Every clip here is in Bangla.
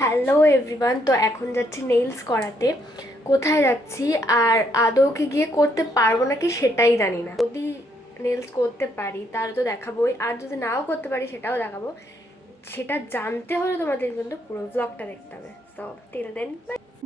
হ্যালো এভরিওয়ান, তো এখন যাচ্ছি নেইলস করাতে। কোথায় যাচ্ছি আর আদৌ কি গিয়ে করতে পারবো নাকি সেটাই জানি না। যদি নেইলস করতে পারি তাহলে তো দেখাবোই, আর যদি নাও করতে পারি সেটাও দেখাবো। সেটা জানতে হলে তোমাদের কিন্তু পুরো ব্লগটা দেখতে হবে। সো টিল দেন,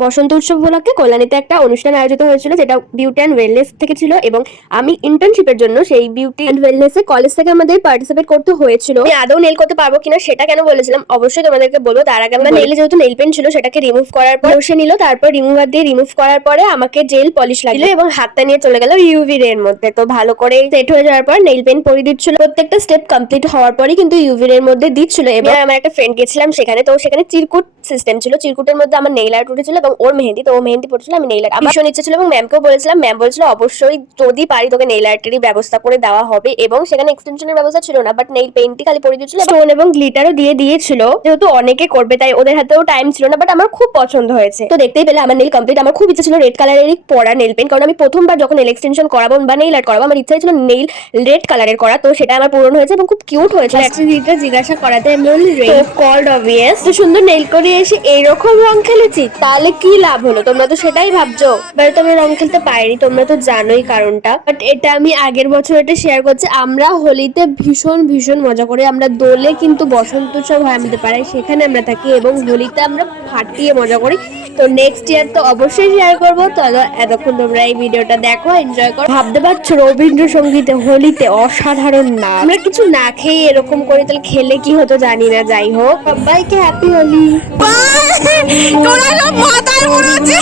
বসন্ত উৎসব উপলক্ষে কল্যাণীতে একটা অনুষ্ঠান আয়োজিত হয়েছিল, যেটা বিউটি অ্যান্ড ওয়েলনেস থেকে ছিল, এবং আমি ইন্টার্নশিপের জন্য সেই বিউটি অ্যান্ড ওয়েলনেসে কলেজ থেকে আমাদের পার্টিসিপেট করতে হয়েছিল। আমি আদৌ নেল করতে পারবো কিনা সেটা কেন বলেছিলাম অবশ্যই তোমাদেরকে বলবো। তার আগে আমার নেইলে যেহেতু নেল পেন ছিল সেটাকে রিমুভ করার পর বসে নিল, তারপর রিমুভার দিয়ে রিমুভ করার পরে আমাকে জেল পলিশ লাগলো এবং হাতটা নিয়ে চলে গেল ইউভি রে এর মধ্যে। তো ভালো করে সেট হয়ে যাওয়ার পর নেল পেন পরিয়ে দিচ্ছিল। প্রত্যেকটা স্টেপ কমপ্লিট হওয়ার পরই কিন্তু ইউভি রে এর মধ্যে দিচ্ছিল। এবং আমার একটা ফ্রেন্ড গেছিলাম সেখানে, তো সেখানে চিরকুট সিস্টেম ছিল, চিরকুটের মধ্যে আমার নেইল আর্ট উঠেছিল এবং ওর মেহেন্দি, তো ও মেহেন্দি পড়ছিল, আমি নেইল আর্ট। আমার ভীষণ ইচ্ছে ছিল এবং ম্যামকেও বলেছিলাম, ম্যাম বলেছিল অবশ্যই যদি পারি তোকে নেইল আর্টেরই ব্যবস্থা করে দেওয়া হবে। এবং সেখানে এক্সটেনশনের ব্যবস্থা ছিল না, বাট নেইল পেইন্টই খালি পরিয়ে দিয়েছিল, স্টোন এবং গ্লিটারও দিয়ে দিয়েছিল। যেহেতু অনেকে করবে তাই ওদের হাতেও টাইম ছিল না, বাট আমার খুব পছন্দ হয়েছে। তো দেখতেই পেলে আমার নেইল কমপ্লিট। আমার খুব ইচ্ছে ছিল রেড কালারেরই পরা নেইল পেইন্ট, কারণ আমি প্রথমবার যখন নেইল এক্সটেনশন করাবো বা নেইল আর্ট করাবো আমার ইচ্ছা ছিল নেইল রেড কালারের করা। তো সেটা আমার পূরণ হয়েছে এবং খুব কিউট হয়েছে। অ্যাকচুয়ালিটা জিজ্ঞাসা করাতে আমি বলি রেড কল্ড অবভিয়াস, তো সুন্দর নেইল করে এসে এইরকম রং খেলেছি, তাহলে কি লাভ হলো? তোমরা তো সেটাই ভাবছো। এবারে তোমরা রং খেলতে পারিনি, তোমরা তো জানোই কারণটা। বাট এটা আমি আগের বছর এটা শেয়ার করছি। আমরা হোলিতে ভীষণ ভীষণ মজা করি। আমরা দোলে কিন্তু বসন্ত উৎসব হয় আমাদের পাড়ায়, সেখানে আমরা থাকি এবং হোলিতে আমরা ফাটিয়ে মজা করি। তো নেক্সট ইয়ার তো অবশ্যই শেয়ার করবো। তো এতক্ষণ তোমরা এই ভিডিওটা দেখো, এনজয় করো। ভাবতে পারছো রবীন্দ্রসঙ্গীতে হোলিতে অসাধারণ না, আমরা কিছু না খেয়ে এরকম করে তাহলে খেলে কি হতো জানি না। যাই হোক, সবাইকে হ্যাপি হোলি। তোরা মাথার মনে হচ্ছে